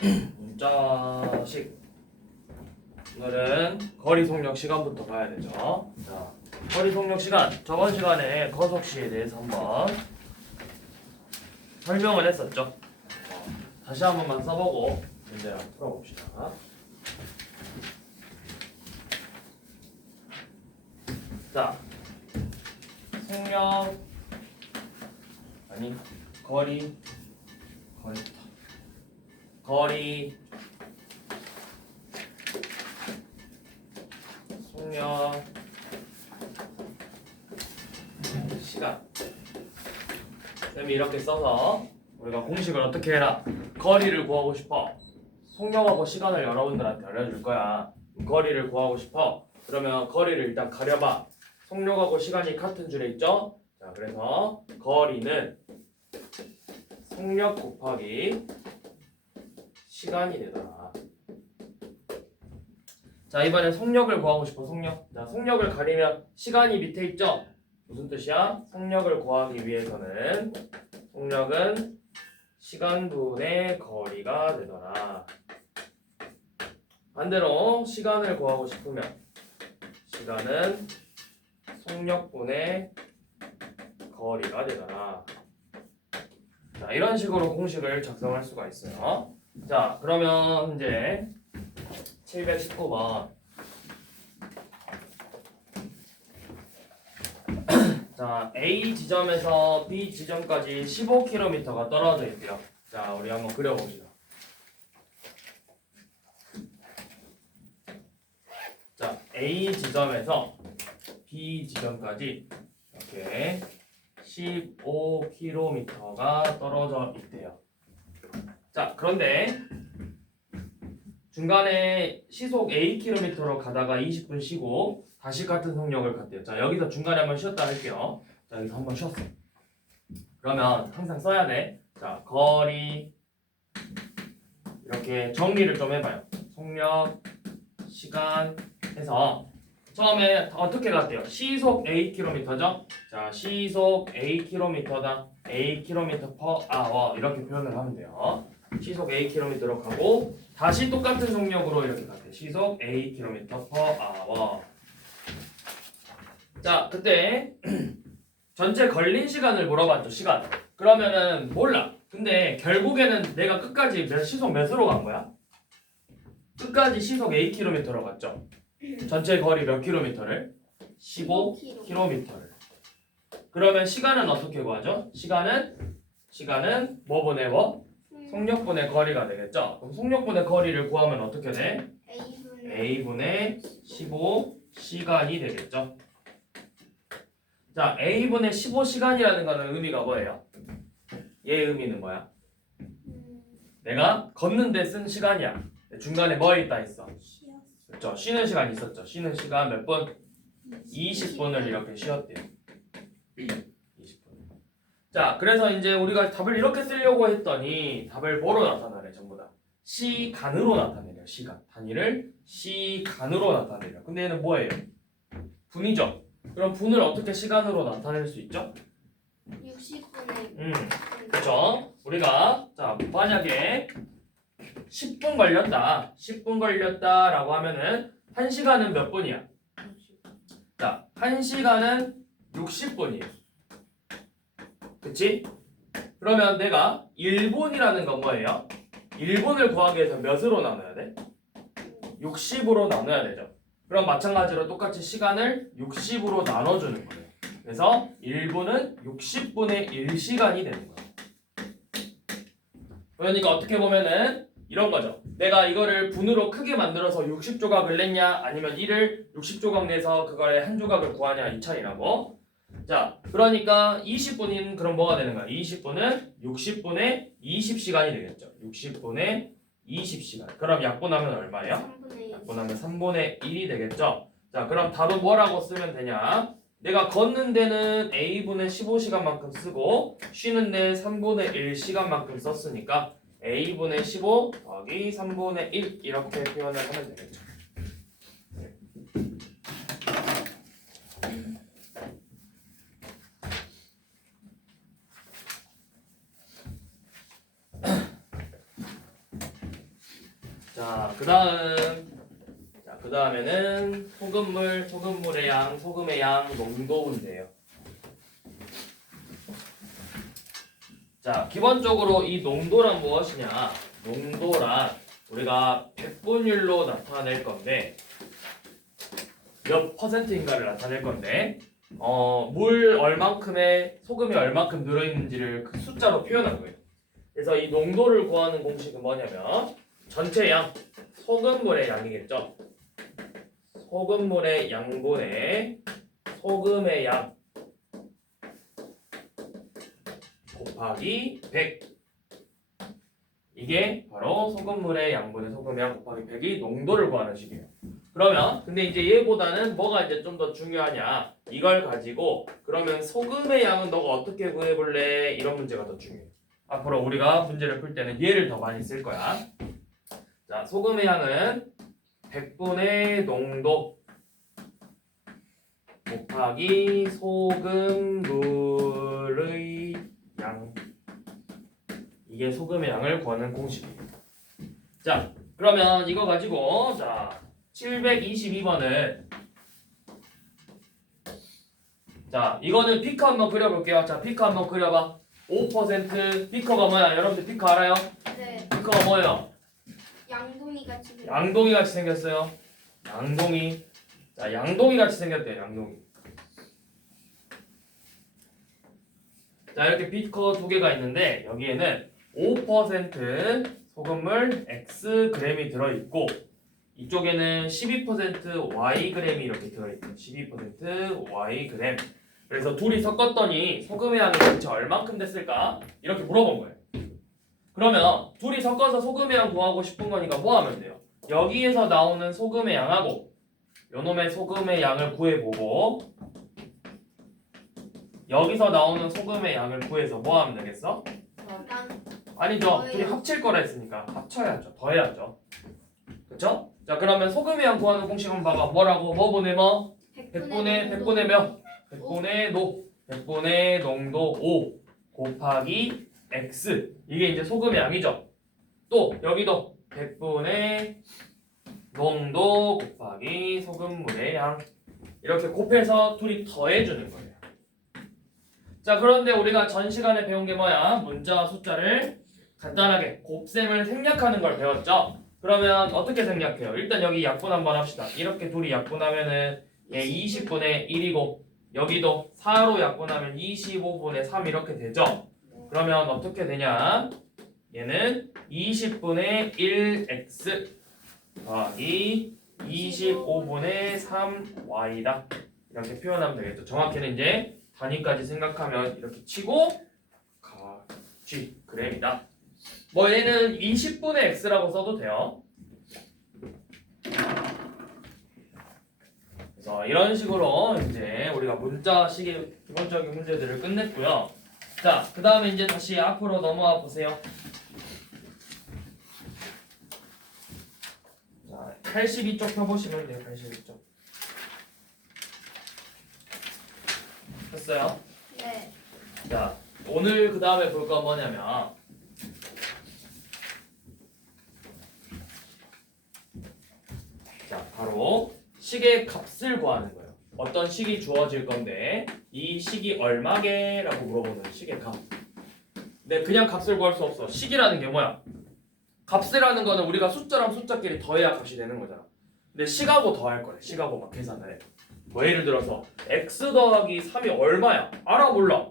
문자식. 오늘은 거리 속력 시간부터 봐야 되죠. 자, 거리 속력 시간. 저번 시간에 거속시에 대해서 한번 설명을 했었죠. 다시 한 번만 써보고 문제를 한번 풀어봅시다. 자, 속력 아니 거리 속력 시간. 쌤이 이렇게 써서 우리가 공식을 어떻게 해라. 거리를 구하고 싶어. 속력하고 시간을 여러분들한테 알려줄 거야. 거리를 구하고 싶어. 그러면 거리를 일단 가려봐. 속력하고 시간이 같은 줄에 있죠? 자, 그래서 거리는 속력 곱하기 시간이 되더라. 자, 이번엔 속력을 구하고 싶어. 속력. 자, 속력을 가리면 시간이 밑에 있죠? 무슨 뜻이야? 속력을 구하기 위해서는 속력은 시간분의 거리가 되더라. 반대로 시간을 구하고 싶으면 시간은 속력분의 거리가 되더라. 자, 이런 식으로 공식을 작성할 수가 있어요. 자, 그러면 이제 719번. 자, A 지점에서 B 지점까지 15km가 떨어져 있대요. 자, 우리 한번 그려봅시다. 자, A 지점에서 B 지점까지 이렇게 15km가 떨어져 있대요. 자, 그런데 중간에 시속 Akm로 가다가 20분 쉬고 다시 같은 속력을 갔대요. 자, 여기서 중간에 한번 쉬었다 할게요. 자, 여기서 한번 쉬었어. 그러면 항상 써야 돼. 자, 거리 이렇게 정리를 좀 해봐요. 속력, 시간 해서 처음에 어떻게 갔대요? 시속 Akm죠? 자, 시속 Akm다. Akm per hour 이렇게 표현을 하면 돼요. 시속 Akm로 가고 다시 똑같은 속력으로 이렇게 갔대요. 시속 Akm per hour. 자, 그때 전체 걸린 시간을 물어봤죠. 시간. 그러면은 몰라. 근데 결국에는 내가 끝까지 시속 몇으로 간 거야? 끝까지 시속 Akm로 갔죠. 전체 거리 몇 킬로미터를? 15km를. 그러면 시간은 어떻게 구하죠? 시간은 뭐분의 뭐? 속력분의 거리가 되겠죠. 그럼 속력분의 거리를 구하면 어떻게 돼? A분의 15시간이 되겠죠. 자, A분의 15시간이라는 거는 의미가 뭐예요? 얘의 의미는 뭐야? 내가 걷는데 쓴 시간이야. 중간에 뭐 있다 했어? 그렇죠. 쉬는 시간 있었죠. 쉬는 시간 몇 분? 20분을 이렇게 쉬었대요. 20분. 자, 그래서 이제 우리가 답을 이렇게 쓰려고 했더니 답을 뭐로 나타나래? 전부 다 시간으로 나타내려. 시간. 단위를 시간으로 나타내려. 근데 얘는 뭐예요? 분이죠. 그럼 분을 어떻게 시간으로 나타낼 수 있죠? 60분의 그렇죠. 우리가 자, 만약에 10분 걸렸다. 10분 걸렸다라고 하면은 1시간은 몇 분이야? 자, 1시간은 60분이에요. 그치? 그러면 내가 1분이라는 건 뭐예요? 1분을 구하기 위해서 몇으로 나눠야 돼? 60으로 나눠야 되죠. 그럼 마찬가지로 똑같이 시간을 60으로 나눠주는 거예요. 그래서 1분은 60분의 1시간이 되는 거예요. 그러니까 어떻게 보면은 이런 거죠. 내가 이거를 분으로 크게 만들어서 60조각을 냈냐 아니면 1을 60조각 내서 그거에 한 조각을 구하냐 이 차이라고. 자, 그러니까 20분인 그럼 뭐가 되는 거야? 20분은 60분의 20시간이 되겠죠. 60분의 20시간. 그럼 약분하면 얼마예요? 3분의 1. 약분하면 3분의 1이 되겠죠. 자, 그럼 답은 뭐라고 쓰면 되냐? 내가 걷는 데는 A분의 15시간만큼 쓰고 쉬는 데 3분의 1시간만큼 썼으니까 A분의 15 더하기 3분의 1 이렇게 표현을 하면 되겠죠. 자, 그 다음에는 소금물의 양, 소금의 양, 농도 문제예요. 자, 기본적으로 이 농도란 무엇이냐? 농도란 우리가 백분율로 나타낼 건데 몇 퍼센트인가를 나타낼 건데 물 얼만큼에 소금이 얼만큼 들어있는지를 그 숫자로 표현한 거예요. 그래서 이 농도를 구하는 공식은 뭐냐면 전체 양, 소금물의 양이겠죠. 소금물의 양분의 소금의 양 곱하기 100. 이게 바로 소금물의 양분의 소금의 양 곱하기 100이 농도를 구하는 식이에요. 그러면 근데 이제 얘보다는 뭐가 이제 좀 더 중요하냐? 이걸 가지고 그러면 소금의 양은 너가 어떻게 구해볼래? 이런 문제가 더 중요해요. 앞으로 우리가 문제를 풀 때는 얘를 더 많이 쓸 거야. 자, 소금의 양은 100분의 농도 곱하기 소금물의 양. 이게 소금의 양을 구하는 공식이에요. 자, 그러면 이거 가지고 자 722번은 자 이거는 피커 한번 그려볼게요. 자, 피커 한번 그려봐. 5% 피커가 뭐야? 여러분들 피커 알아요? 네. 피커가 뭐예요? 양동이 같이 생겼- 양동이 같이 생겼어요. 양동이. 자, 양동이 같이 생겼대요. 양동이. 자, 이렇게 비커 두 개가 있는데 여기에는 5% 소금물 X 그램이 들어있고 이쪽에는 12% Y 그램이 이렇게 들어있대요. 12% Y 그램. 그래서 둘이 섞었더니 소금의 양이 전체 얼만큼 됐을까? 이렇게 물어본 거예요. 그러면 둘이 섞어서 소금의 양 구하고 싶은 거니까 뭐 하면 돼요? 여기에서 나오는 소금의 양하고 요놈의 소금의 양을 구해보고 여기서 나오는 소금의 양을 구해서 뭐 하면 되겠어? 난 아니죠. 둘이 합칠 거라 했으니까 합쳐야죠. 더해야죠. 그쵸? 자, 그러면 소금의 양 구하는 공식 한번 봐봐. 뭐라고? 뭐 보내 뭐? 100분의 몇? 100분의 농도 5 곱하기 X. 이게 이제 소금의 양이죠. 또 여기도 100분의 농도 곱하기 소금물의 양. 이렇게 곱해서 둘이 더해주는 거예요. 자, 그런데 우리가 전 시간에 배운 게 뭐야? 문자와 숫자를 간단하게 곱셈을 생략하는 걸 배웠죠? 그러면 어떻게 생략해요? 일단 여기 약분 한번 합시다. 이렇게 둘이 약분하면은 얘 20분의 1이고 여기도 4로 약분하면 25분의 3 이렇게 되죠? 그러면 어떻게 되냐? 얘는 20분의 1x 더하기 25분의 3y다. 이렇게 표현하면 되겠죠. 정확히는 이제 단위까지 생각하면 이렇게 치고 G 그램이다. 뭐 얘는 20분의 x라고 써도 돼요. 그래서 이런 식으로 이제 우리가 문자식의 기본적인 문제들을 끝냈고요. 자, 그 다음에 이제 다시 앞으로 넘어와 보세요. 자, 82쪽 펴보시면 돼요. 82쪽. 됐어요? 네. 자, 오늘 그 다음에 볼 건 뭐냐면 자, 바로 식의 값을 구하는 거예요. 어떤 식이 주어질 건데 이 식이 얼마게? 라고 물어보는 식의 값. 근데 그냥 값을 구할 수 없어. 식이라는 게 뭐야? 값이라는 거는 우리가 숫자랑 숫자끼리 더해야 값이 되는 거잖아. 근데 식하고 더할 거래. 식하고 막 계산을 해. 뭐 예를 들어서 x 더하기 3이 얼마야? 알아 몰라?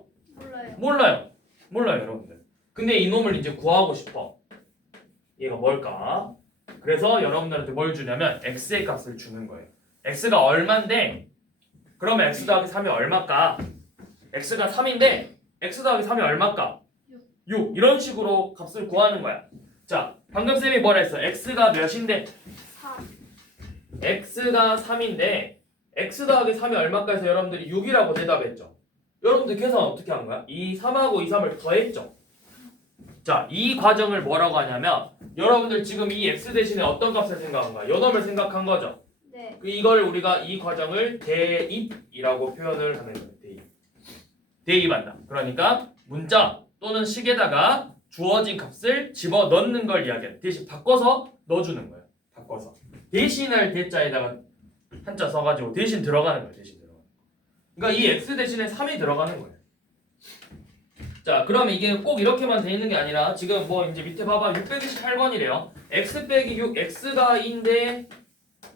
몰라요. 몰라요 여러분들. 근데 이놈을 이제 구하고 싶어. 얘가 뭘까? 그래서 여러분들한테 뭘 주냐면 x의 값을 주는 거예요. x가 얼만데 그러면 x 더하기 3이 얼마까? x가 3인데 x 더하기 3이 얼마까? 6. 이런 식으로 값을 구하는 거야. 자, 방금 쌤이 뭐라 했어? x가 몇인데? 3. x가 3인데 x 더하기 3이 얼마까 해서 여러분들이 6이라고 대답했죠. 여러분들 계산 어떻게 한 거야? 이 3하고 이 3을 더했죠. 자, 이 과정을 뭐라고 하냐면 여러분들 지금 이 x 대신에 어떤 값을 생각한 거야? 요 놈을 생각한 거죠. 네. 이걸 우리가 이 과정을 대입이라고 표현을 하는 거예요. 대입한다. 그러니까 문자 또는 식에다가 주어진 값을 집어넣는 걸 이야기해. 대신 바꿔서 넣어주는 거예요. 바꿔서 대신할 대자에다가 한자 써가지고 대신 들어가는 거야. 대신 들어가. 그러니까 이 x 대신에 3이 들어가는 거예요. 자, 그러면 이게 꼭 이렇게만 돼 있는 게 아니라 지금 뭐 이제 밑에 봐봐 628번이래요. x 빼기 6 x가 2인데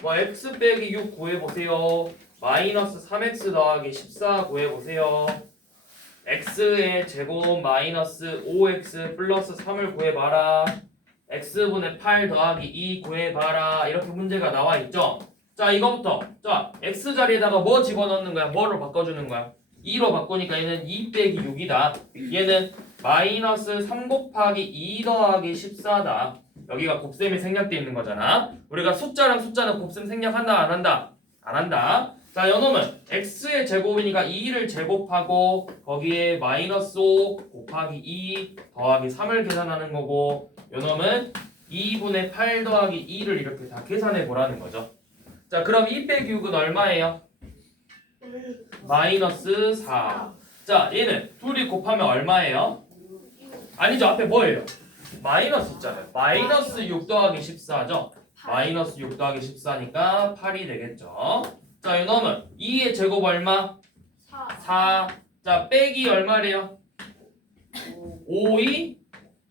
뭐 x 빼기 6 구해보세요. 마이너스 3x 더하기 14 구해보세요. x의 제곱 마이너스 5x 플러스 3을 구해봐라. x분의 8 더하기 2 구해봐라. 이렇게 문제가 나와 있죠. 자, 이거부터 자 x 자리에다가 뭐 집어넣는 거야? 뭐로 바꿔주는 거야? 2로 바꾸니까 얘는 2 빼기 6이다. 얘는 마이너스 3 곱하기 2 더하기 14다. 여기가 곱셈이 생략돼 있는 거잖아. 우리가 숫자랑 숫자는 곱셈 생략한다 안 한다? 안 한다. 자, 요놈은 x의 제곱이니까 2를 제곱하고 거기에 마이너스 5 곱하기 2 더하기 3을 계산하는 거고 요놈은 2분의 8 더하기 2를 이렇게 다 계산해 보라는 거죠. 자, 그럼 2 빼기 6은 얼마예요? 마이너스 4. 자, 얘는 둘이 곱하면 얼마예요? 아니죠. 앞에 뭐예요? 마이너스 있잖아요. 마이너스 6 더하기 14죠. 마이너스 6 더하기 14니까 8이 되겠죠. 자, 이놈은 2의 제곱 얼마? 4. 자, 빼기 얼마래요? 5, 2,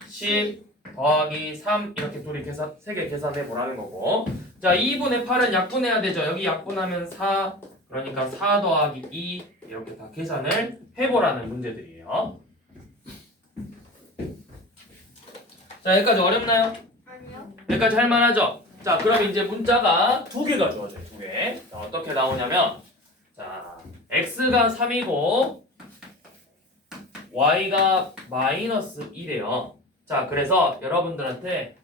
10 더하기 3 이렇게 둘이 계산 3개 계산해 보라는 거고. 자, 2분의 8은 약분해야 되죠. 여기 약분하면 4. 그러니까 4 더하기 2 이렇게 다 계산을 해보라는 문제들이에요. 자, 여기까지 어렵나요? 아니요. 여기까지 할만하죠? 자, 그럼 이제 문자가 두 개가 주어져요. 두 개. 자, 어떻게 나오냐면 자, x가 3이고 y가 마이너스 1이에요. 자, 그래서 여러분들한테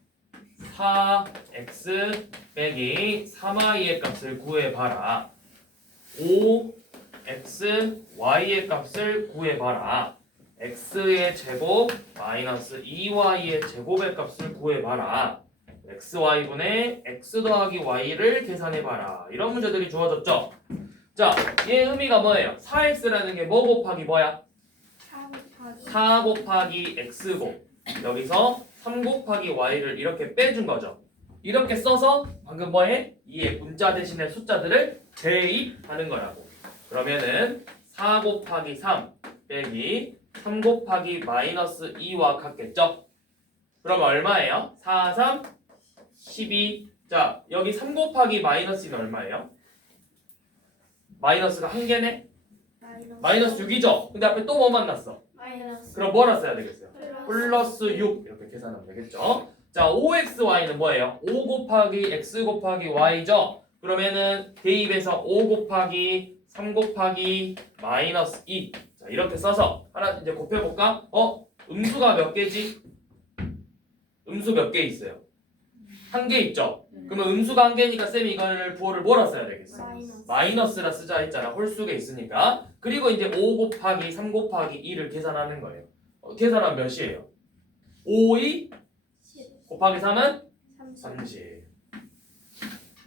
4x 빼기 3y의 값을 구해봐라. 5x y의 값을 구해봐라. x의 제곱 마이너스 2y의 제곱의 값을 구해봐라. xy분의 x 더하기 y를 계산해봐라. 이런 문제들이 주어졌죠. 자, 얘 의미가 뭐예요? 4x라는 게 뭐 곱하기 뭐야? 4 곱하기 x고 여기서 3 곱하기 y를 이렇게 빼준 거죠. 이렇게 써서 방금 뭐해? 이 문자 대신에 숫자들을 대입하는 거라고. 그러면은 4 곱하기 3 빼기 3 곱하기 마이너스 2와 같겠죠? 그럼 얼마예요? 4, 3, 12. 자, 여기 3 곱하기 마이너스 2는 얼마예요? 마이너스가 한 개네? 마이너스 6이죠? 근데 앞에 또 뭐 만났어? 마이너스. 그럼 뭐라 써야 되겠어요? 플러스 6 이렇게 계산하면 되겠죠? 자, 5xy는 뭐예요? 5 곱하기 x 곱하기 y죠? 그러면은 대입해서 5 곱하기 3 곱하기 마이너스 2. 자, 이렇게 써서 하나 이제 곱해볼까? 음수가 몇 개지? 음수 몇 개 있어요? 한 개 있죠? 그러면 음수가 한 개니까 쌤이 이거를 부호를 뭐라 써야 되겠어? 마이너스라 쓰자 했잖아. 홀수가 있으니까. 그리고 이제 5 곱하기 3 곱하기 2를 계산하는 거예요. 계산하면 몇이에요? 5, 2 곱하기 3은 30.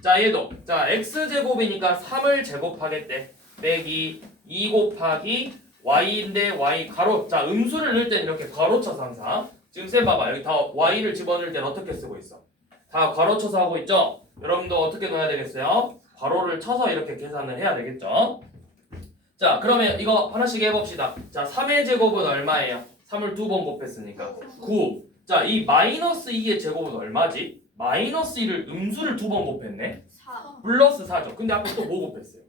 자, 얘도 자 x제곱이니까 3을 제곱하겠대. 빼기 2 곱하기 y인데 y 가로. 자, 음수를 넣을 때는 이렇게 가로쳐서 항상. 지금 쌤 봐봐. 여기 다 y를 집어넣을 때는 어떻게 쓰고 있어? 다 가로쳐서 하고 있죠? 여러분도 어떻게 넣어야 되겠어요? 가로를 쳐서 이렇게 계산을 해야 되겠죠? 자, 그러면 이거 하나씩 해봅시다. 자, 3의 제곱은 얼마예요? 3을 2번 곱했으니까 9. 자, 이 마이너스 2의 제곱은 얼마지? 마이너스 1을 음수를 2번 곱했네? 4. 플러스 4죠. 근데 앞에 또 뭐 곱했어요?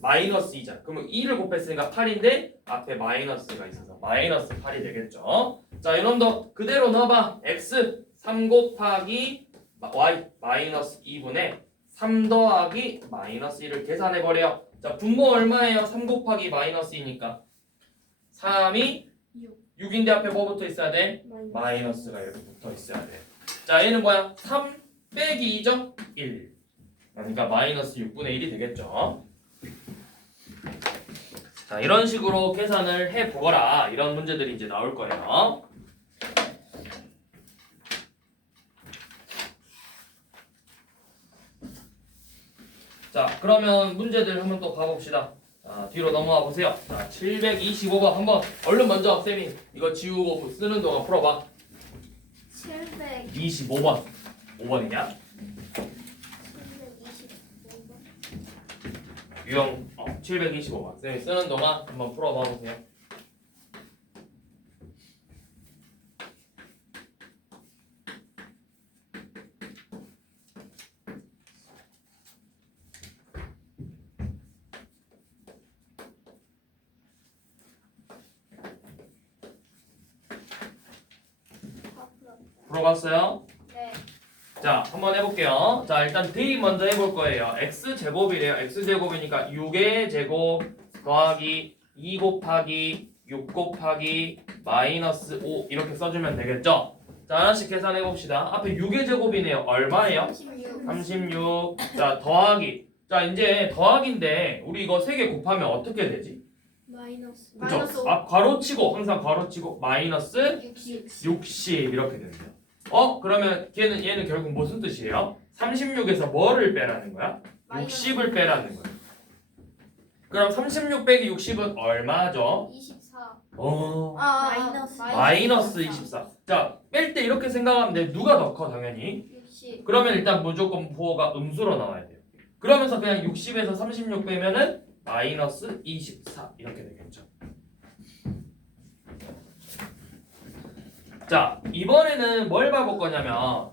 마이너스 2잖아. 그러면 2를 곱했으니까 8인데 앞에 마이너스가 있어서 마이너스 8이 되겠죠. 자, 이놈도 그대로 넣어봐. x 3 곱하기 y 마이너스 2분의 3 더하기 마이너스 1을 계산해버려. 자, 분모 얼마예요? 3 곱하기 마이너스 2니까 3이 6인데 앞에 뭐 붙어 있어야 돼? 마이너스가 이렇게 붙어 있어야 돼. 자, 얘는 뭐야? 3 빼기 2죠? 1. 그러니까 마이너스 6분의 1이 되겠죠. 자, 이런 식으로 계산을 해보거라. 이런 문제들이 이제 나올 거예요. 자, 그러면 문제들 한번 또 봐봅시다. 자, 뒤로 넘어와 보세요. 자, 725번 한번 얼른 먼저 쌤이 이거 지우고 쓰는 동안 풀어봐. 700. 25번 5번이냐? 유형 725번. 선생님이 쓰는 동안 한번 풀어봐 보세요. 다 풀었어요. 풀어봤어요? 네. 자, 한번 해볼게요. 자, 일단 대입 먼저 해볼 거예요. x제곱이래요. x제곱이니까 6의 제곱 더하기 2 곱하기 6 곱하기 마이너스 5 이렇게 써주면 되겠죠? 자, 하나씩 계산해 봅시다. 앞에 6의 제곱이네요. 얼마예요? 36. 36. 자, 더하기. 자, 이제 더하기인데 우리 이거 3개 곱하면 어떻게 되지? 마이너스. 그쵸? 앞 괄호치고 항상 괄호치고 마이너스 60. 60 이렇게 되는데요. 그러면 얘는 결국 무슨 뜻이에요? 36에서 뭐를 빼라는 거야? 60을 빼라는 거야. 그럼 36 빼기 60은 얼마죠? 24. 마이너스 24. 자, 뺄 때 이렇게 생각하면 돼. 누가 더 커? 당연히. 60. 그러면 일단 무조건 부호가 음수로 나와야 돼요. 그러면서 그냥 60에서 36 빼면은 마이너스 24 이렇게 되겠죠. 자, 이번에는 뭘 봐볼 거냐면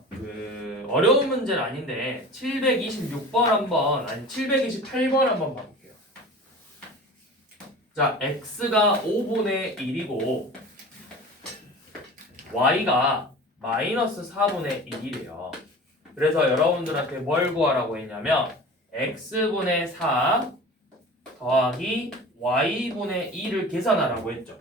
어려운 문제는 아닌데 726번 한번 아니 728번 한번 봐볼게요. 자, x가 5분의 1이고 y가 마이너스 4분의 1이래요. 그래서 여러분들한테 뭘 구하라고 했냐면 x분의 4 더하기 y분의 2를 계산하라고 했죠.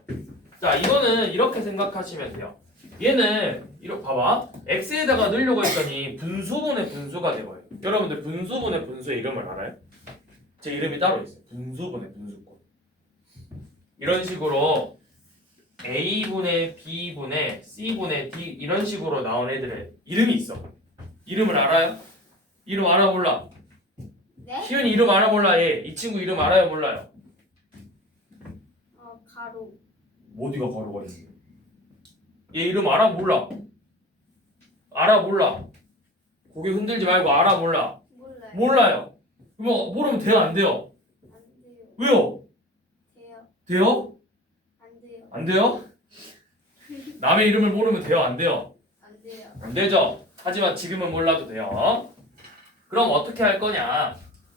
자, 이거는 이렇게 생각하시면 돼요. 얘는 이렇게 봐봐. x에다가 넣으려고 했더니 분수분의 분수가 돼버려요. 여러분들 분수분의 분수의 이름을 알아요? 제 이름이 따로 있어요. 분수분의 분수권. 이런 식으로 a분의 b분의 c분의 d 이런 식으로 나온 애들의 이름이 있어. 이름을 알아요? 이름 알아 몰라? 네? 희연이 이름 알아 몰라? 얘. 이 친구 이름 알아요 몰라요? 가로. 어디가 가로가 있어? 얘 이름 알아 몰라? 알아 몰라? 고개 흔들지 말고 알아 몰라? 몰라요. 몰라요. 그럼 모르면 돼요 안 돼요? 안 돼요. 왜요? 돼요. 돼요? 안 돼요. 안 돼요? 남의 이름을 모르면 돼요 안 돼요? 안 돼요. 안 되죠. 하지만 지금은 몰라도 돼요. 그럼 어떻게 할 거냐?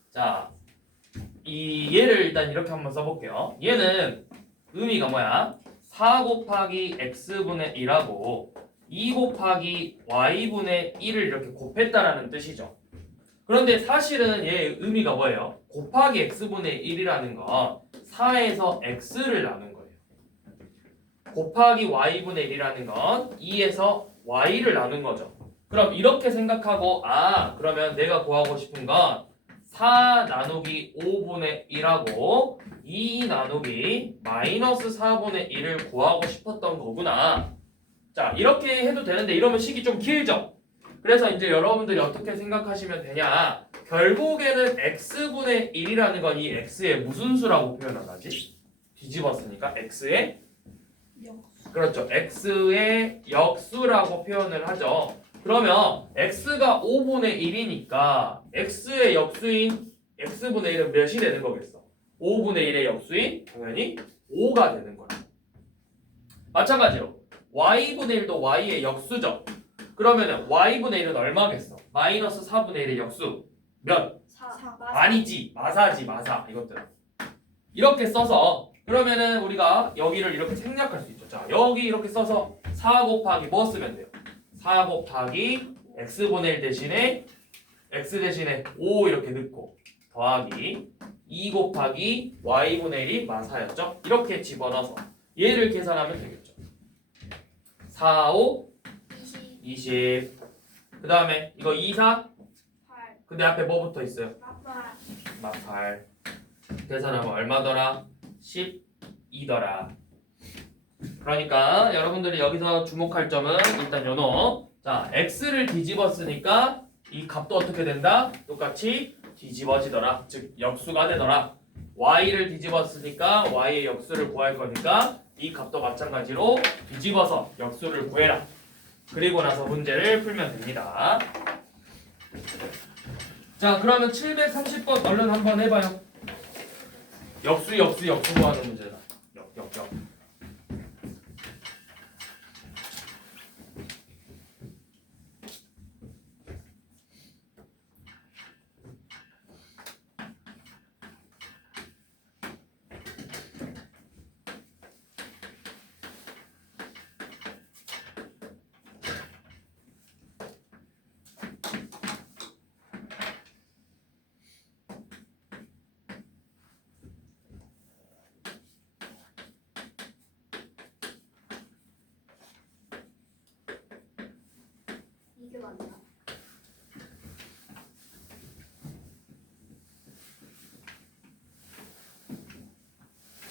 자, 이 얘를 일단 이렇게 한번 써볼게요. 얘는 의미가 뭐야? 4 곱하기 x분의 1하고 2 곱하기 y분의 1을 이렇게 곱했다라는 뜻이죠. 그런데 사실은 얘의 의미가 뭐예요? 곱하기 x분의 1이라는 건 4에서 x를 나눈 거예요. 곱하기 y분의 1이라는 건 2에서 y를 나눈 거죠. 그럼 이렇게 생각하고 그러면 내가 구하고 싶은 건 4 나누기 5분의 1하고 2 나누기 마이너스 4분의 1을 구하고 싶었던 거구나. 자, 이렇게 해도 되는데 이러면 식이 좀 길죠? 그래서 이제 여러분들이 어떻게 생각하시면 되냐? 결국에는 x분의 1이라는 건 이 x의 무슨 수라고 표현하지? 뒤집었으니까 x의 그렇죠. x의 역수라고 표현을 하죠. 그러면 x가 5분의 1이니까 x의 역수인 x분의 1은 몇이 되는 거겠어? 5분의 1의 역수인 당연히 5가 되는 거야. 마찬가지로 y분의 1도 y의 역수죠. 그러면 y분의 1은 얼마겠어? 마이너스 4분의 1의 역수 몇? 4. 아니지. 마사지 마사 이것들은. 이렇게 써서 그러면은 우리가 여기를 이렇게 생략할 수 있죠. 자, 여기 이렇게 써서 4 곱하기 뭐 쓰면 돼요? 4 곱하기 x분의 1 대신에 x 대신에 5 이렇게 넣고 더하기 2 곱하기 y분의 1이 마사였죠? 이렇게 집어넣어서 얘를 계산하면 되겠죠. 4, 5, 20. 그 다음에 이거 2, 4. 8. 근데 앞에 뭐 붙어 있어요? 8. 8. 계산하면 얼마더라? 12더라. 그러니까 여러분들이 여기서 주목할 점은 일단 요놈. 자, x를 뒤집었으니까 이 값도 어떻게 된다? 똑같이 뒤집어지더라. 즉 역수가 되더라. y를 뒤집었으니까 y의 역수를 구할 거니까 이 값도 마찬가지로 뒤집어서 역수를 구해라. 그리고 나서 문제를 풀면 됩니다. 자, 그러면 730번 얼른 한번 해봐요. 역수 구하는 문제다. 역. 이게 맞나?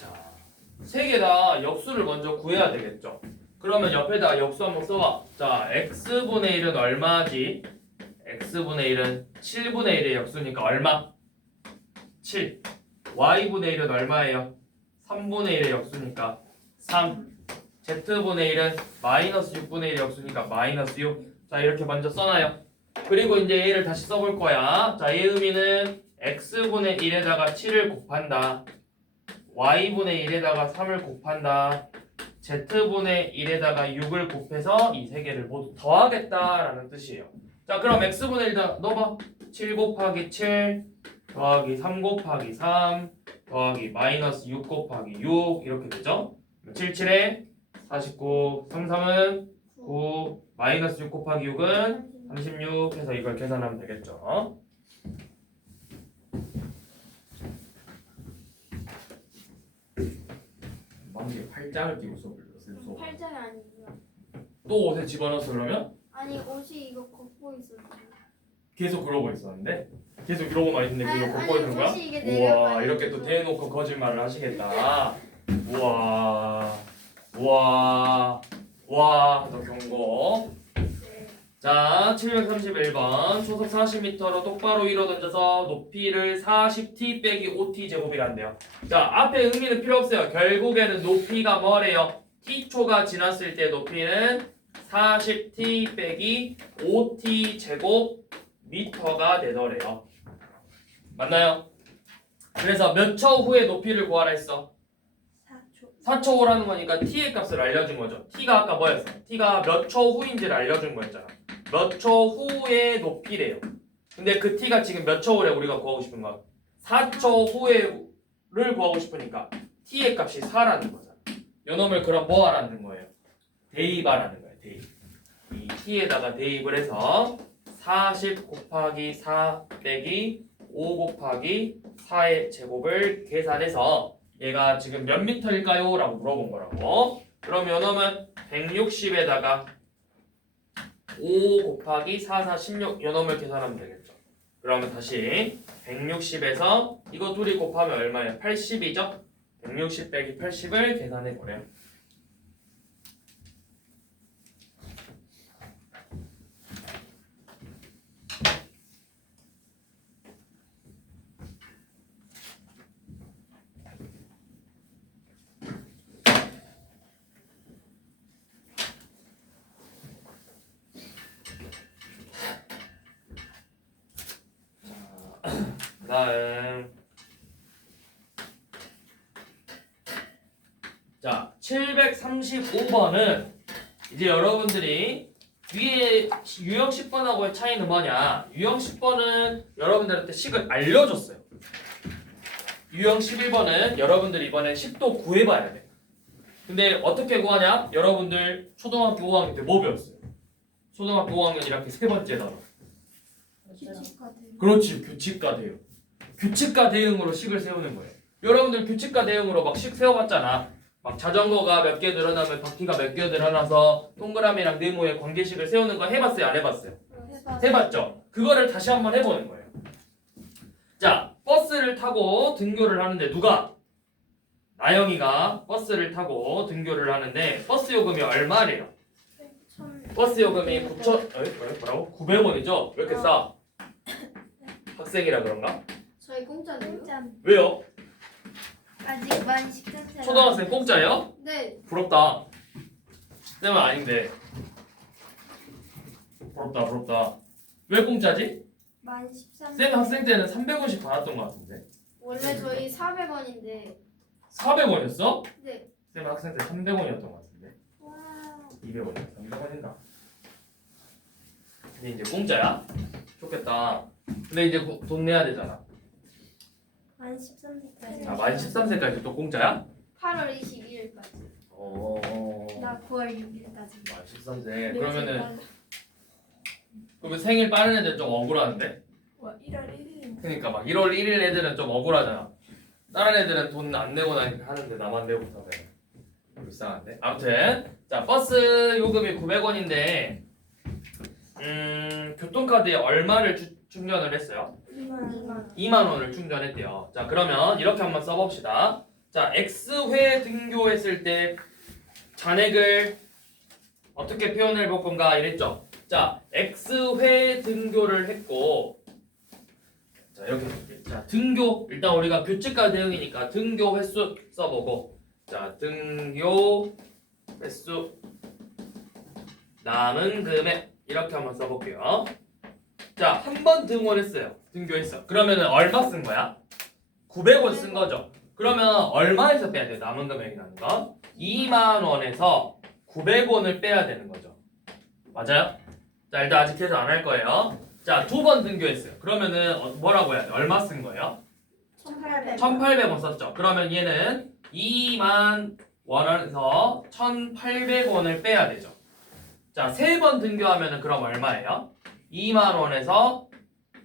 자, 세 개 다 역수를 먼저 구해야 되겠죠. 그러면 옆에다 역수 한번 써봐. 자, x분의 1은 얼마지? x분의 1은 7분의 1의 역수니까 얼마? 7. y분의 1은 얼마예요? 3분의 1의 역수니까 3. z분의 1은 마이너스 6분의 1의 역수니까 마이너스 6. 자, 이렇게 먼저 써놔요. 그리고 이제 얘를 다시 써볼 거야. 자, 얘 의미는 x분의 1에다가 7을 곱한다. y분의 1에다가 3을 곱한다. z분의 1에다가 6을 곱해서 이 세 개를 모두 더하겠다라는 뜻이에요. 자, 그럼 x분의 1다 넣어봐. 7 곱하기 7 더하기 3 곱하기 3 더하기 마이너스 6 곱하기 6 이렇게 되죠. 7, 7에 49, 3, 3은 9, 마이너스 6 곱하기 6은 36 해서 이걸 계산하면 되겠죠. 만개 8장을 끼고 수업을 들었어요. 팔짱이 아니구나. 또 옷에 집어넣었어 그러면? 아니 옷이 이거 걷고 있었어. 계속 그러고 있었는데? 계속 이러고만 있는데 그거 아니, 걷고 있는 거야? 옷이 이게 우와 내려가는 이렇게 또 거죠. 대놓고 거짓말을 하시겠다. 우와 너 경고. 네. 자 731번 초속 40m로 똑바로 위로 던져서 높이를 40t 빼기 5t 제곱이란대요. 자 앞에 의미는 필요 없어요. 결국에는 높이가 뭐래요? t초가 지났을 때 높이는 40t 빼기 5t 제곱 미터가 되더래요. 맞나요? 그래서 몇 초 후에 높이를 구하라 했어? 4초. 4초 후라는 거니까 t의 값을 알려준 거죠. t가 아까 뭐였어? t가 몇 초 후인지를 알려준 거였잖아. 몇 초 후의 높이래요. 근데 그 t가 지금 몇 초 후래 우리가 구하고 싶은 거? 4초 후에를 구하고 싶으니까 t의 값이 4라는 거잖아. 요놈을 그럼 뭐 하라는 거예요? 대입하라는 거예요. 대입. 이 t에다가 대입을 해서 40 곱하기 4 빼기 5 곱하기 4의 제곱을 계산해서 얘가 지금 몇 미터일까요? 라고 물어본 거라고. 그럼 요놈은 160에다가 5 곱하기 4, 4, 16 요놈을 계산하면 되겠죠. 그러면 다시 160에서 이거 둘이 곱하면 얼마예요? 80이죠? 160 빼기 80을 계산해 보래요. 다음 자 735번은 이제 여러분들이 위에 유형 10번하고의 차이는 뭐냐? 유형 10번은 여러분들한테 식을 알려줬어요. 유형 11번은 여러분들 이번에 10도 구해봐야 돼. 근데 어떻게 구하냐? 여러분들 초등학교 5학년 때 뭐 배웠어요? 초등학교 5학년 이렇게 세 번째 단어. 규칙과 대응. 그렇지, 규칙과 대응. 규칙과 대응으로 식을 세우는 거예요. 여러분들 규칙과 대응으로 막 식 세워봤잖아. 막 자전거가 몇 개 늘어나면 바퀴가 몇 개 늘어나서 동그라미랑 네모의 관계식을 세우는 거 해봤어요? 안 해봤어요? 해봤죠? 그거를 다시 한번 해보는 거예요. 자, 버스를 타고 등교를 하는데 누가? 나영이가 버스를 타고 등교를 하는데 버스 요금이 얼마래요? 버스 요금이 9천 뭐라고? 900원이죠? 왜 이렇게 싸? 학생이라 그런가? 저희 공짜네요. 왜요? 아직 많이 시켰어요. 초등학생 공짜예요? 네. 부럽다. 쌤은 아닌데. 부럽다. 왜 공짜지? 만 13. 쌤 학생 때는 300원씩 받았던 것 같은데. 원래 저희 400원인데 400원이었어? 네. 쌤 학생 때 300원이었던 것 같은데. 와. 200원이야. 300원이나. 근데 이제 공짜야? 좋겠다. 근데 이제 돈 내야 되잖아. 만 13세까지. 아, 만 13세까지 또 공짜야? 8월 22일까지. 나 9월 6일까지. 만 13세. 그러면 생일 빠른 애들 좀 억울한데? 와 1월 1일. 그러니까 막 1월 1일 애들은 좀 억울하잖아. 다른 애들은 돈 안 내고 나니까 하는데 나만 내고 타면 불쌍한데? 아무튼 자 버스 요금이 900원인데 교통카드에 얼마를 충전을 했어요? 2만 2만 원을 충전했대요. 자 그러면 이렇게 한번 써봅시다. 자 X회 등교했을 때 잔액을 어떻게 표현해 볼 건가 이랬죠. 자 X회 등교를 했고 자 이렇게 볼게요. 자 등교 일단 우리가 규칙과 대응이니까 등교 횟수 써보고 자 등교 횟수 남은 금액 이렇게 한번 써볼게요. 자 한 번 등원했어요. 등교했어. 그러면은 얼마 쓴 거야? 900원 쓴 거죠. 그러면 얼마에서 빼야 돼요? 남은 금액이라는 건 2만 원에서 900원을 빼야 되는 거죠. 맞아요? 자 일단 아직 계산 안 할 거예요. 자 두 번 등교했어요. 그러면은 뭐라고 해야 돼? 얼마 쓴 거예요? 1800. 1800원 썼죠. 그러면 얘는 2만 원에서 1800원을 빼야 되죠. 자, 세 번 등교하면은 그럼 얼마예요? 2만 원에서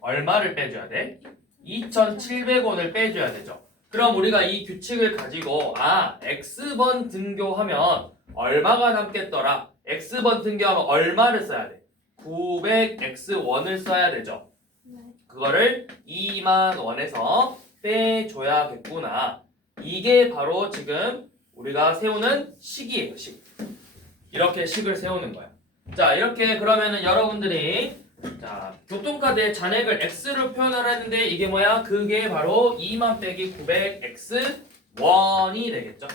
얼마를 빼줘야 돼? 2,700원을 빼줘야 되죠. 그럼 우리가 이 규칙을 가지고 X번 등교하면 얼마가 남겠더라? X번 등교하면 얼마를 써야 돼? 900X1을 써야 되죠. 그거를 2만 원에서 빼줘야겠구나. 이게 바로 지금 우리가 세우는 식이에요. 식. 이렇게 식을 세우는 거야. 자 이렇게 그러면은 여러분들이 자 교통카드의 잔액을 X로 표현을 했는데 이게 뭐야? 그게 바로 2만 빼기 900X1이 되겠죠.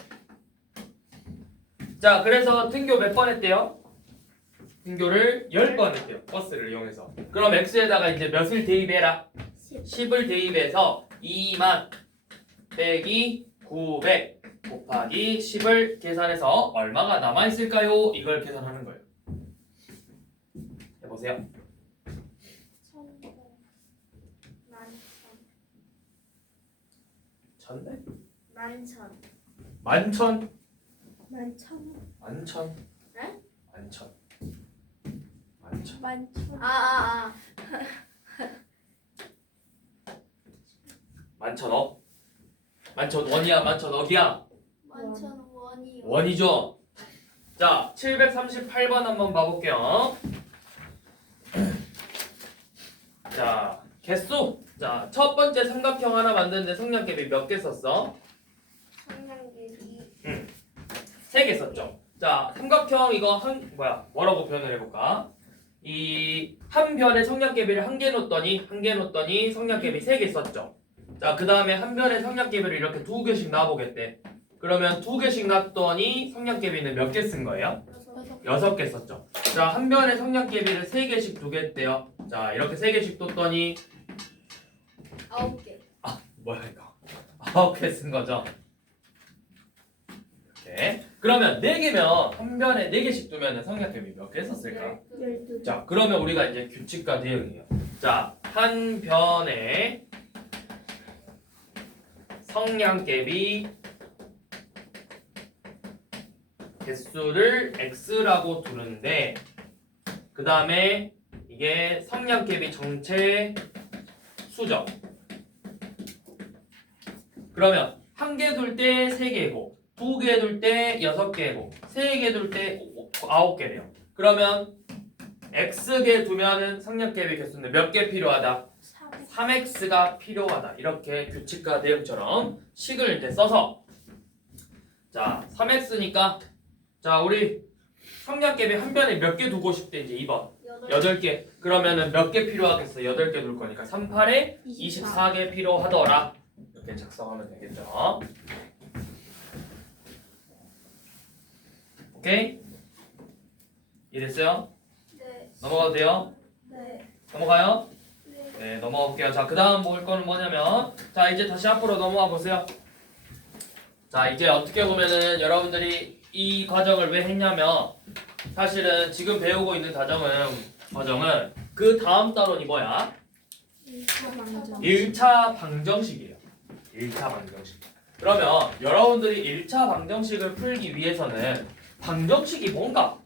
자 그래서 등교 몇 번 했대요? 등교를 10번 했대요. 버스를 이용해서. 그럼 X에다가 이제 몇을 대입해라? 10을 대입해서 2만 빼기 900 곱하기 10을 계산해서 얼마가 남아있을까요? 이걸 계산하는 거예요. 해보세요. 1000대? 만천. 만천? 만천. 만천? 네? 만천. 만천. 만천. 만천억? 만천원이야? 만천억이야? 만천 원이요. 원이죠? 자 738번 한번 봐볼게요. 자 개수 자 첫 번째 삼각형 하나 만드는데 성량값이 몇 개 썼어? 성량계비 3개 썼죠. 자 삼각형 이거 뭐라고 표현을 해볼까? 이 한 변에 성량계비를 한 개 놓았더니 성량계비 3개 썼죠. 자 그 다음에 한 변에 성량계비를 이렇게 2개씩 놔보겠대. 그러면 2개씩 놨더니 성량계비는 몇 개 쓴 거예요? 6개 썼죠. 자 한 변에 성량계비를 3개씩 두겠대요. 자 이렇게 3개씩 뒀더니 9개. 뭐야 이거 9개 쓴 거죠. 이렇게 그러면 4개면 한 변에 4개씩 두면 성량계비 몇 개 썼을까? 12. 자 그러면 우리가 이제 규칙과 대응이에요. 자 한 변에 성량계비 개수를 x라고 두는데 그 다음에 이게 성량계비 전체 수죠. 그러면 한 개 둘 때 3개고 2개 둘 때 6개고 3개 둘 때 9개래요. 그러면 x개 두면은 성량계비 개수는 몇 개 필요하다? 3x가 필요하다. 이렇게 규칙과 대응처럼 식을 이제 써서 자 3x니까 자 우리 성량계비 한 변에 몇 개 두고 싶대 이제 2번 8개. 그러면은 몇 개 필요하겠어? 8개 둘 거니까 3, 8에 24개 필요하더라. 이렇게 작성하면 되겠죠. 오케이? 이해됐어요? 네. 넘어가도 돼요? 네. 넘어가요? 네. 네, 넘어가 볼게요. 자, 그 다음 볼 거는 뭐냐면, 자, 이제 다시 앞으로 넘어와 보세요. 자, 이제 어떻게 보면은 여러분들이 이 과정을 왜 했냐면, 사실은 지금 배우고 있는 과정은 그 다음 단원이 뭐야? 1차 방정식이에요. 1차 방정식. 그러면 여러분들이 1차 방정식을 풀기 위해서는 방정식이 뭔가?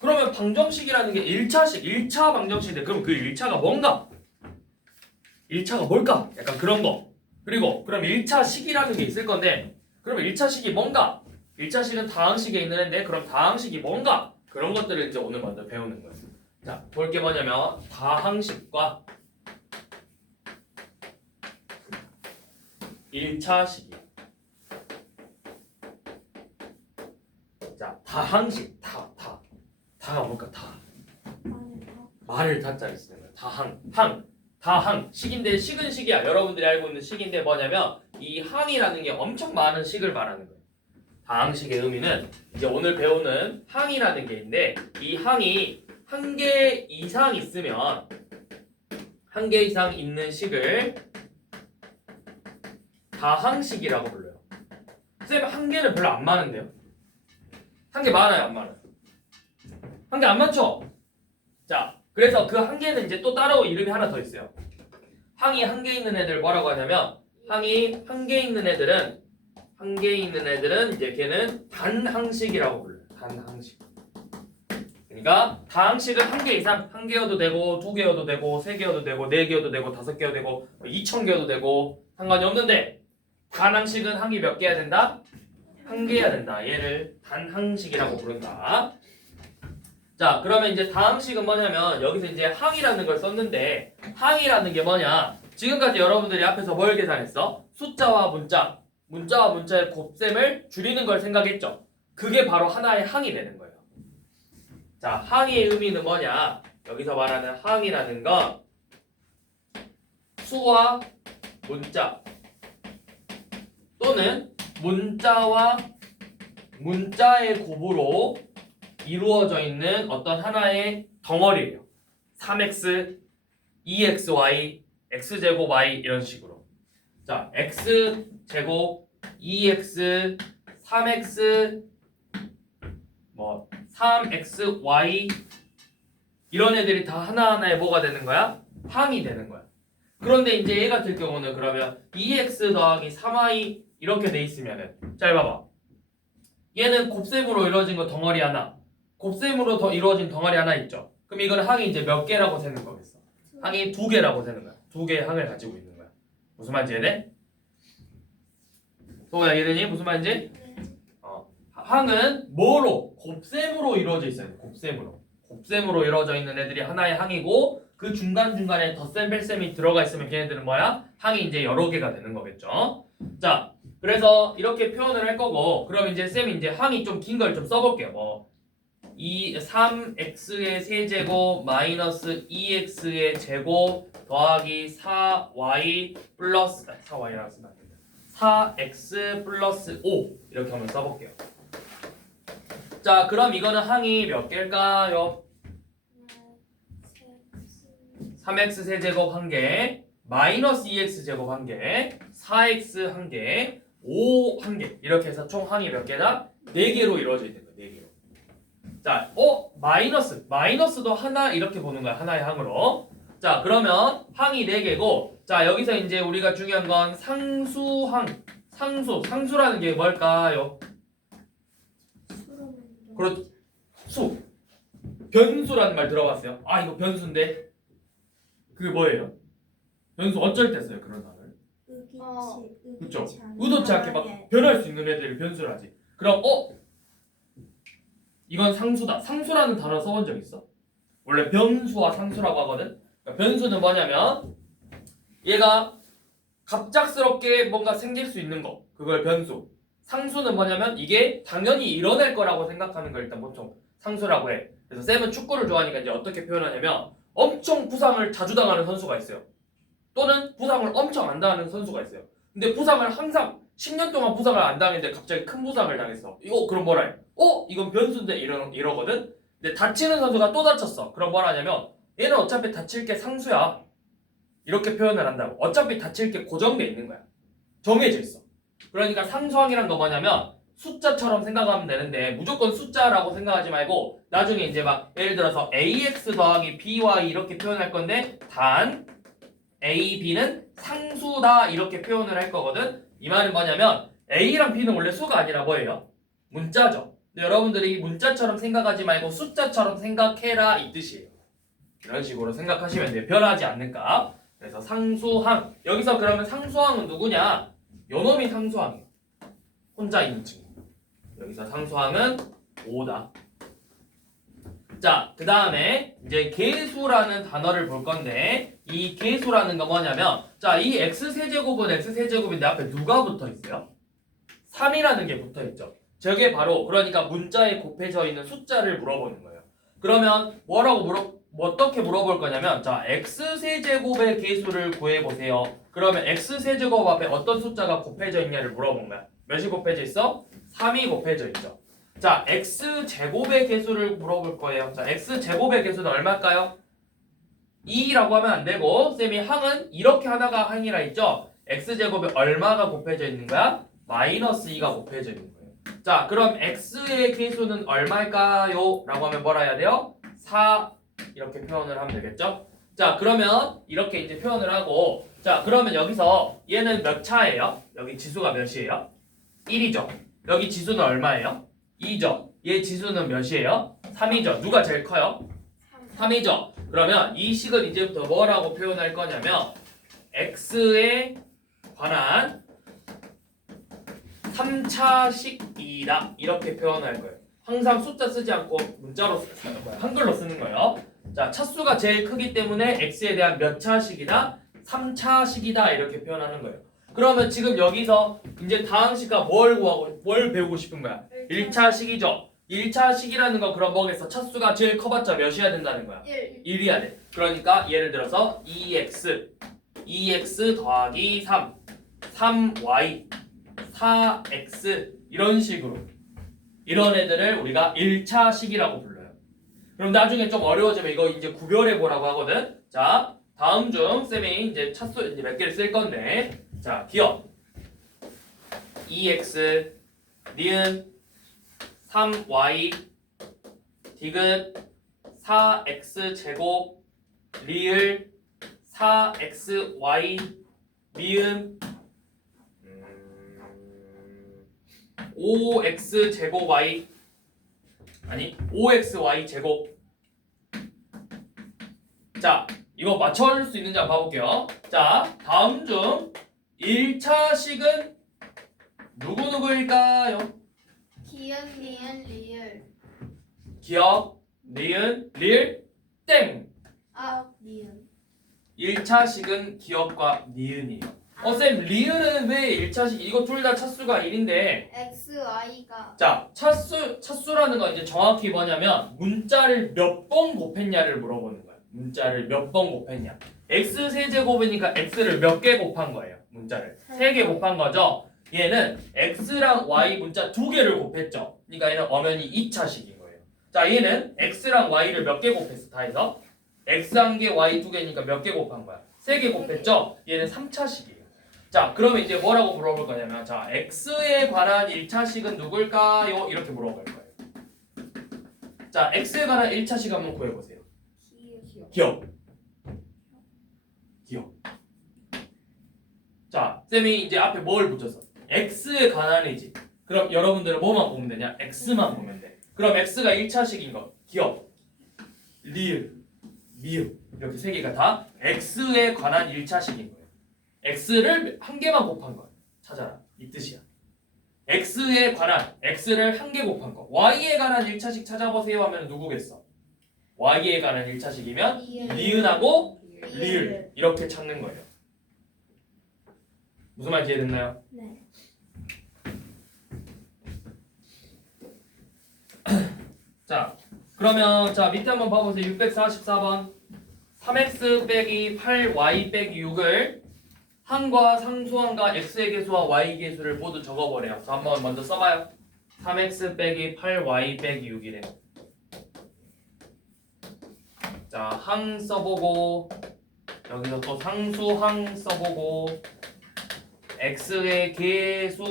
그러면 방정식이라는 게 1차 방정식인데 그럼 그 1차가 뭔가? 1차가 뭘까? 약간 그런 거. 그리고 그럼 1차 식이라는 게 있을 건데 그럼 1차 식이 뭔가? 1차 식은 다항식에 있는 애인데 그럼 다항식이 뭔가? 그런 것들을 이제 오늘 먼저 배우는 거예요. 자, 볼 게 뭐냐면 다항식과 1차 식이. 자, 다항식. 다가 뭘까? 말을 다자를 쓰는 거야. 다항. 식인데 식은 식이야. 여러분들이 알고 있는 식인데 뭐냐면 이 항이라는 게 엄청 많은 식을 말하는 거예요. 다항식의 의미는 이제 오늘 배우는 항이라는 게 있는데 이 항이 한 개 이상 있으면 한 개 이상 있는 식을 다항식이라고 불러요. 선생님 한 개는 별로 안 많은데요? 한 개 많아요, 안 많아요? 한 개 안 많죠? 자, 그래서 그 한 개는 이제 또 따로 이름이 하나 더 있어요. 항이 한 개 있는 애들 뭐라고 하냐면 항이 한 개 있는 애들은 이제 걔는 단항식이라고 불러요. 단항식. 그러니까 다항식은 한 개 이상, 한 개여도 되고 두 개여도 되고 세 개여도 되고 네 개여도 되고 다섯 개여도 되고 2,000개여도 되고 상관이 없는데 단항식은 항이 몇 개야 된다? 한 개야 된다. 얘를 단항식이라고 부른다. 자, 그러면 이제 다항식은 뭐냐면 여기서 이제 항이라는 걸 썼는데 항이라는 게 뭐냐? 지금까지 여러분들이 앞에서 뭘 계산했어? 숫자와 문자와 문자의 곱셈을 줄이는 걸 생각했죠? 그게 바로 하나의 항이 되는 거예요. 자, 항의 의미는 뭐냐? 여기서 말하는 항이라는 건 수와 문자 또는 문자와 문자의 곱으로 이루어져 있는 어떤 하나의 덩어리예요. 3x, 2xy, x제곱 y 이런 식으로. 자, x제곱, 2x, 3x, 3xy 이런 애들이 다 하나하나의 뭐가 되는 거야? 항이 되는 거야. 그런데 이제 얘 같은 경우는 그러면 2x 더하기 3y 이렇게 돼 있으면은 잘 봐봐. 얘는 곱셈으로 이루어진 거 덩어리 하나, 곱셈으로 더 이루어진 덩어리 하나 있죠. 그럼 이거는 항이 이제 몇 개라고 세는 거겠어? 항이 2개라고 세는 거야. 2개의 항을 가지고 있는 거야. 무슨 말인지 이해돼? 소야 이해되니? 무슨 말인지? 항은 뭐로? 곱셈으로 이루어져 있어요. 곱셈으로 이루어져 있는 애들이 하나의 항이고 그 중간중간에 덧셈, 뺄셈이 들어가 있으면 걔네들은 뭐야? 항이 이제 여러 개가 되는 거겠죠. 자, 그래서 이렇게 표현을 할 거고 그럼 이제 쌤이 이제 항이 좀 긴 걸 좀 써볼게요. 3x의 세제곱 마이너스 2x의 제곱 더하기 4y 플러스 4y라고 쓰면 안 됩니다. 4x 플러스 5 이렇게 한번 써볼게요. 자, 그럼 이거는 항이 몇 개일까요? 3x 세제곱 1개, 마이너스 2x 제곱 1개, 4x 1개, 5 1개 이렇게 해서 총 항이 몇 개다? 4개로 이루어져 있는 거예요. 4개로. 자, 마이너스도 하나 이렇게 보는 거야. 하나의 항으로. 자, 그러면 항이 4개고 자, 여기서 이제 우리가 중요한 건 상수항. 상수라는 게 뭘까요? 그렇죠. 수. 변수라는 말 들어봤어요? 아, 이거 변수인데. 그게 뭐예요? 변수 어쩔 때 써요, 그런 단어를? 그렇죠. 의도치 않게 막 변할 수 있는 애들을 변수를 하지. 그럼 이건 상수다. 상수라는 단어 써본 적 있어? 원래 변수와 상수라고 하거든. 그러니까 변수는 뭐냐면 얘가 갑작스럽게 뭔가 생길 수 있는 거. 그걸 변수. 상수는 뭐냐면 이게 당연히 일어날 거라고 생각하는 걸 일단 보통 상수라고 해. 그래서 쌤은 축구를 좋아하니까 이제 어떻게 표현하냐면 엄청 부상을 자주 당하는 선수가 있어요. 또는 부상을 엄청 안 당하는 선수가 있어요. 근데 부상을 항상 10년 동안 부상을 안 당했는데 갑자기 큰 부상을 당했어. 이거 그럼 뭐라 해? 이건 변수인데 이러거든. 근데 다치는 선수가 또 다쳤어. 그럼 뭐라 하냐면 얘는 어차피 다칠 게 상수야. 이렇게 표현을 한다고. 어차피 닫힐 게 고정돼 있는 거야. 정해져 있어. 그러니까 상수항이란 거 뭐냐면 숫자처럼 생각하면 되는데 무조건 숫자라고 생각하지 말고 나중에 이제 막 예를 들어서 ax 더하기 by 이렇게 표현할 건데 단 a, b는 상수다 이렇게 표현을 할 거거든. 이 말은 뭐냐면 a랑 b는 원래 수가 아니라 뭐예요? 문자죠. 근데 여러분들이 문자처럼 생각하지 말고 숫자처럼 생각해라 이 뜻이에요. 이런 식으로 생각하시면 돼요. 변하지 않을까. 그래서 상수항. 여기서 그러면 상수항은 누구냐? 요놈이 상수항이에요. 혼자 있는 친구. 여기서 상수항은 5다. 자, 그 다음에 이제 계수라는 단어를 볼 건데 이 계수라는 거 뭐냐면 자, 이 x세제곱은 x세제곱인데 앞에 누가 붙어 있어요? 3이라는 게 붙어 있죠. 저게 바로 그러니까 문자에 곱해져 있는 숫자를 물어보는 거예요. 그러면 어떻게 물어볼 거냐면 자, x세제곱의 계수를 구해보세요. 그러면 x세제곱 앞에 어떤 숫자가 곱해져 있냐를 물어본 거야. 몇이 곱해져 있어? 3이 곱해져 있죠. 자, x제곱의 계수를 물어볼 거예요. 자, x제곱의 계수는 얼마일까요? 2라고 하면 안 되고 쌤이 항은 이렇게 하다가 항이라 했죠. x제곱에 얼마가 곱해져 있는 거야? 마이너스 2가 곱해져 있는 거예요. 자, 그럼 x의 계수는 얼마일까요? 라고 하면 뭐라 해야 돼요? 4 이렇게 표현을 하면 되겠죠? 자, 그러면 이렇게 이제 표현을 하고 자, 그러면 여기서 얘는 몇 차예요? 여기 지수가 몇이에요? 1이죠. 여기 지수는 얼마예요? 2죠. 얘 지수는 몇이에요? 3이죠. 누가 제일 커요? 3이죠. 그러면 이 식을 이제부터 뭐라고 표현할 거냐면 x에 관한 3차식이다 이렇게 표현할 거예요. 항상 숫자 쓰지 않고 문자로 쓰는 거예요. 한글로 쓰는 거예요. 자, 차수가 제일 크기 때문에 x에 대한 몇 차식이다? 3차식이다 이렇게 표현하는 거예요. 그러면 지금 여기서 이제 다항식과 뭘 배우고 싶은 거야? 1차식이죠. 1차식이라는 건 그럼 뭐겠어? 차수가 제일 커봤자 몇이어야 된다는 거야? 1이어야 돼. 그러니까 예를 들어서 2x 더하기 3, 3y, 4x 이런 식으로 이런 애들을 우리가 1차식이라고 불러요. 그럼 나중에 좀 어려워지면 이거 이제 구별해 보라고 하거든. 자, 다음 중 쌤이 이제 차수 이제 몇 개를 쓸 건데 자, 기억 2x 니은 3y 디귿 4x 제곱 리을 4xy 미음 5x 제곱 y 아니 5xy 제곱. 자, 이거 맞춰줄 수 있는지 한번 봐볼게요. 자, 다음 중 1차식은 누구일까요? 기억, 니은, 리을. 기억, 니은, 리을, 땡! 니은. 1차식은 기억과 니은이에요. 쌤, 리을은 왜 1차식? 이거 둘 다 차수가 1인데 X, Y가. 자, 차수라는 건 이제 정확히 뭐냐면 문자를 몇 번 곱했냐를 물어보는 거야. 문자를 몇 번 곱했냐. x세제곱이니까 x를 몇 개 곱한 거예요. 문자를 3개 곱한 거죠. 얘는 x랑 y 문자 2개를 곱했죠. 그러니까 얘는 엄연히 2차식인 거예요. 자, 얘는 x랑 y를 몇 개 곱했어? 다 해서 x 1개, y 2개니까 몇 개 곱한 거야? 3개 곱했죠? 얘는 3차식이에요. 자, 그러면 이제 뭐라고 물어볼 거냐면 자, x에 관한 1차식은 누굴까요? 이렇게 물어볼 거예요. 자, x에 관한 1차식 한번 구해보세요. 기억. 자, 쌤이 이제 앞에 뭘 붙였어? x에 관한이지. 그럼 여러분들은 뭐만 보면 되냐? x만 보면 돼. 그럼 x가 1차식인 거. 기억, 리을, 미음 이렇게 세 개가 다 x에 관한 1차식인 거예요. x를 한 개만 곱한 거야. 찾아라. 이 뜻이야. x에 관한 x를 한 개 곱한 거. y에 관한 1차식 찾아보세요 하면 누구겠어? y에 관한 1차식이면 리은하고 리을 이렇게 찾는 거예요. 무슨 말인지 이해됐나요? 네. 자, 그러면 자 밑에 한번 봐보세요. 644번 3x 빼기 8y 빼기 6을 항과 상수항과 x의 계수와 y 계수를 모두 적어버려요. 그래서 한번 먼저 써봐요. 3x 빼기 8y 빼기 6이래. 자, 항 써보고 여기서 또 상수항 써보고 x의 계수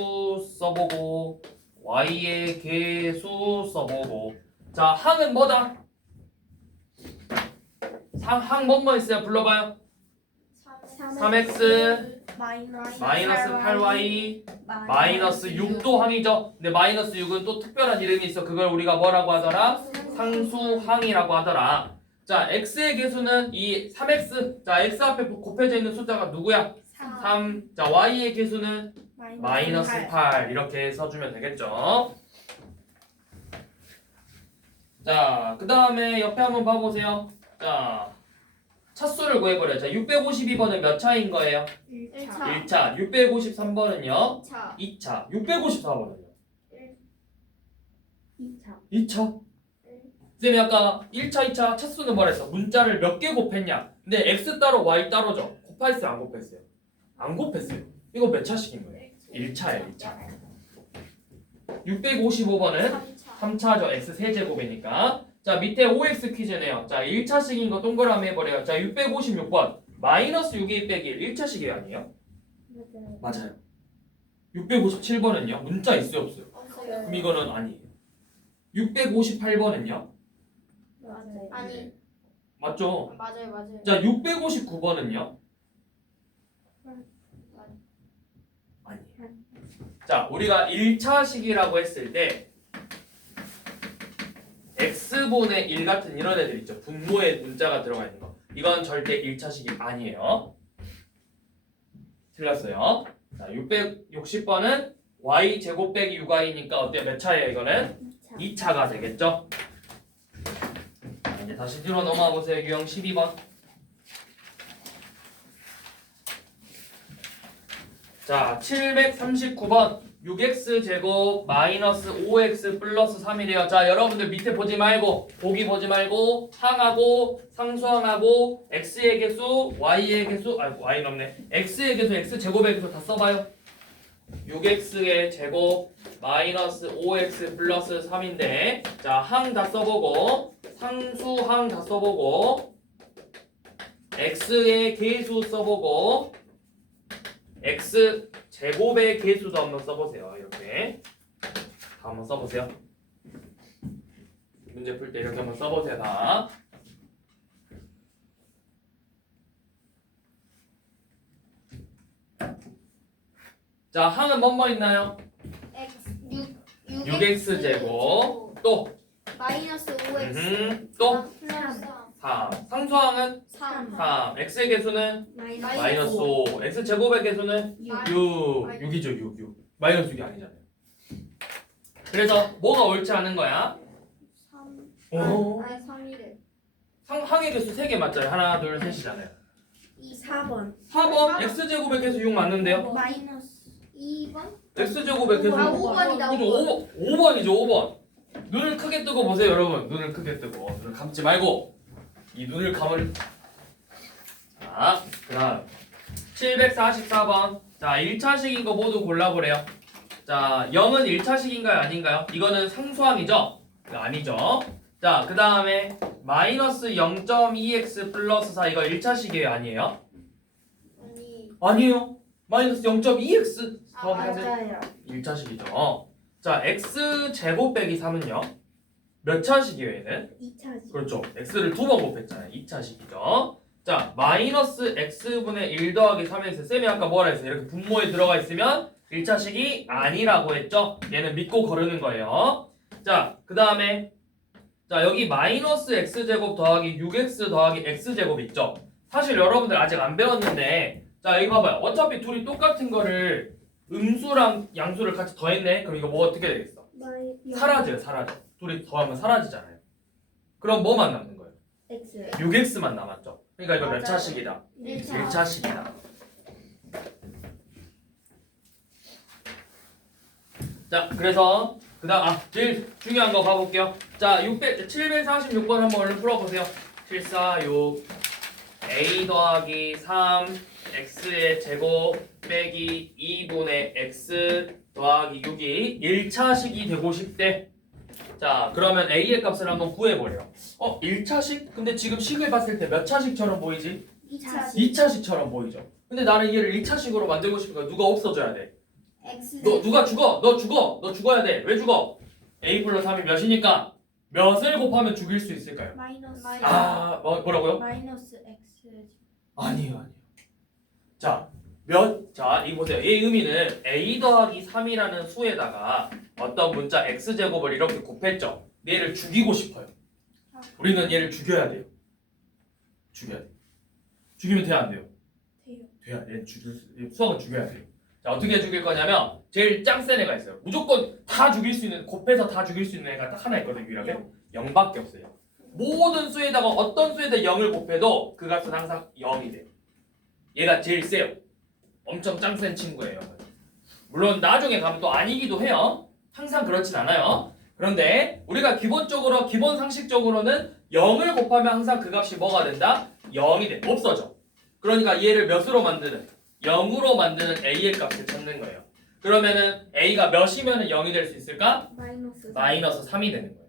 써보고 y의 계수 써보고. 자, 항은 뭐다? 항 뭐뭐 있어요? 불러봐요. 3x 마이너스 8y 마이너스 6도 항이죠. 근데 마이너스 6은 또 특별한 이름이 있어. 그걸 우리가 뭐라고 하더라? 상수항이라고 하더라. 자, x의 계수는 이 3x. 자, x 앞에 곱해져 있는 숫자가 누구야? 3. 자, y의 계수는 마이너스 8. 이렇게 써주면 되겠죠. 자, 그 다음에 옆에 한번 봐보세요. 자, 차수를 구해버려요. 자, 652번은 몇 차인 거예요? 1차 1차. 653번은요? 2차 2차. 654번은요? 2차. 2차. 쌤이 아까 1차, 2차 차수는 뭐랬어? 문자를 몇 개 곱했냐? 근데 x 따로 y 따로죠. 곱했어요? 안 곱했어요? 안 곱했어요. 이거 몇 차씩인 거예요? 1차예요. 1차. 655번은 3차죠. x 세제곱이니까. 자, 밑에 OX 퀴즈네요. 자, 1차식인 거 동그라미 해버려요. 자, 656번 마이너스 6이 빼기 1차식이 아니에요? 맞아요. 657번은요? 문자 있어요? 없어요? 그럼 이거는 아니에요. 658번은요? 아니 맞죠? 맞아요 자, 659번은요? 아니에요. 자, 우리가 1차식이라고 했을 때 x분의 1 같은 이런 애들 있죠. 분모에 문자가 들어가 있는 거. 이건 절대 1차식이 아니에요. 틀렸어요. 자, 660번은 y 제곱 빼기 6y니까 어때요? 몇 차예요? 이거는 2차가 되겠죠? 자, 이제 다시 뒤로 넘어가 보세요. 유형 12번. 자, 739번 6x 제곱 마이너스 5x 플러스 3이래요. 자, 여러분들 밑에 보지 말고 보기 보지 말고 항하고 상수항하고 x의 개수 y의 개수 y는 없네. x의 개수 x 제곱의 개수 다 써봐요. 6x의 제곱 마이너스 5x 플러스 3인데 자, 항 다 써보고 상수항 다 써보고 x의 계수 써보고 x 제곱의 계수도 한번 써보세요. 이렇게 다 한번 써보세요. 문제 풀 때 이렇게 한번 써보세요. 다. 자, 항은 뭐뭐 있나요? 6x 제곱 또 마이너스 5x 또 플러스 3. 상수항은 3 3. x의 개수는 마이너스 5. x 제곱의 개수는 6. 6이죠. 6. 마이너스 6이 아니잖아요. 그래서 뭐가 옳지 않은 거야? 3 오. 아니 3이래 항의 개수 3개 맞잖아요. 하나, 둘, 셋이잖아요. 4번. 4번 x 제곱의 개수 6 맞는데요? 마이너스 2번 x 제곱의 개수 아 5번이다 5번 5번이죠. 5번. 눈을 크게 뜨고 보세요, 여러분. 눈을 크게 뜨고 눈을 감지 말고 이 눈을 감을. 자, 그다음 744번. 자, 1차식인 거 모두 골라보래요. 자, 0은 1차식인가요? 아닌가요? 이거는 상수항이죠? 아니죠. 자, 그 다음에 마이너스 0.2x 플러스 4 이거 1차식이에요? 아니에요? 아니 아니에요. 마이너스 0.2x 맞아요. 1차식이죠. 자, x 제곱 빼기 3은요? 몇 차식이에요, 얘는? 2차지. 그렇죠. x를 2번 곱했잖아요. 2차식이죠. 자, 마이너스 x분의 1 더하기 3에서 쌤이 아까 뭐라 했어요? 이렇게 분모에 들어가 있으면 1차식이 아니라고 했죠? 얘는 믿고 거르는 거예요. 자, 그 다음에 자, 여기 마이너스 x제곱 더하기 6x 더하기 x제곱 있죠? 사실 여러분들 아직 안 배웠는데 자, 여기 봐봐요. 어차피 둘이 똑같은 거를 음수랑 양수를 같이 더했네? 그럼 이거 뭐 어떻게 되겠어? 사라져요. 사라져. 둘이 더하면 사라지잖아요. 그럼 뭐만 남는 거예요? X. 6x만 남았죠. 그러니까 이거 몇 맞아요. 차식이다? 1차 1차식이다. 자, 그래서 그다음 제일 중요한 거 봐볼게요. 자, 746번 한번 얼른 풀어보세요. 746 a 더하기 3 x의 제곱 빼기 2분의 x 더하기 6이 1차식이 되고 싶대. 자, 그러면 a의 값을 한번 구해보래요. 1차식? 근데 지금 식을 봤을 때 몇 차식처럼 보이지? 2차식. 2차식처럼 보이죠. 근데 나는 얘를 1차식으로 만들고 싶으니까 누가 없어져야 돼? X 너 누가 죽어? 너 죽어. 너 죽어야 돼. 왜 죽어? A 플러스 3이 몇이니까 몇을 곱하면 죽일 수 있을까요? 마이너스. 뭐라고요? 마이너스 X. 아니에요. 자, 이 보세요. 이 의미는 A 더하기 3이라는 수에다가 어떤 문자 X제곱을 이렇게 곱했죠. 얘를 죽이고 싶어요. 우리는 얘를 죽여야 돼요. 죽여야 돼. 죽이면 돼야 안 돼요? 돼요. 돼야 돼. 수학은 죽여야 돼요. 자, 어떻게 죽일 거냐면 제일 짱센 애가 있어요. 무조건 다 죽일 수 있는, 곱해서 다 죽일 수 있는 애가 딱 하나 있거든요. 유일하게 0밖에 없어요. 모든 수에다가 어떤 수에다 0을 곱해도 그 값은 항상 0이 돼요. 얘가 제일 세요. 엄청 짱센 친구예요. 물론 나중에 가면 또 아니기도 해요. 항상 그렇진 않아요. 그런데 우리가 기본적으로 기본 상식적으로는 0을 곱하면 항상 그 값이 뭐가 된다? 0이 돼. 없어져. 그러니까 얘를 몇으로 만드는? 0으로 만드는 A의 값을 찾는 거예요. 그러면은 A가 몇이면 0이 될 수 있을까? 마이너스 3이 되는 거예요.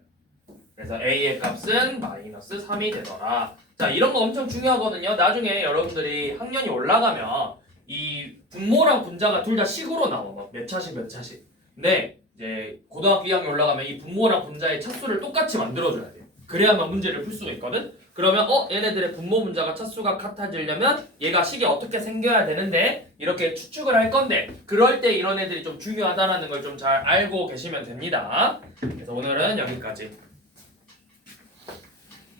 그래서 A의 값은 마이너스 3이 되더라. 자, 이런 거 엄청 중요하거든요. 나중에 여러분들이 학년이 올라가면 이 분모랑 분자가 둘 다 식으로 나와. 몇 차식 몇 차식. 근데 이제 고등학교 2학년 올라가면 이 분모랑 분자의 차수를 똑같이 만들어줘야 돼요. 그래야만 문제를 풀 수가 있거든. 그러면 얘네들의 분모 분자가 차수가 같아지려면 얘가 식이 어떻게 생겨야 되는데 이렇게 추측을 할 건데 그럴 때 이런 애들이 좀 중요하다라는 걸 좀 잘 알고 계시면 됩니다. 그래서 오늘은 여기까지.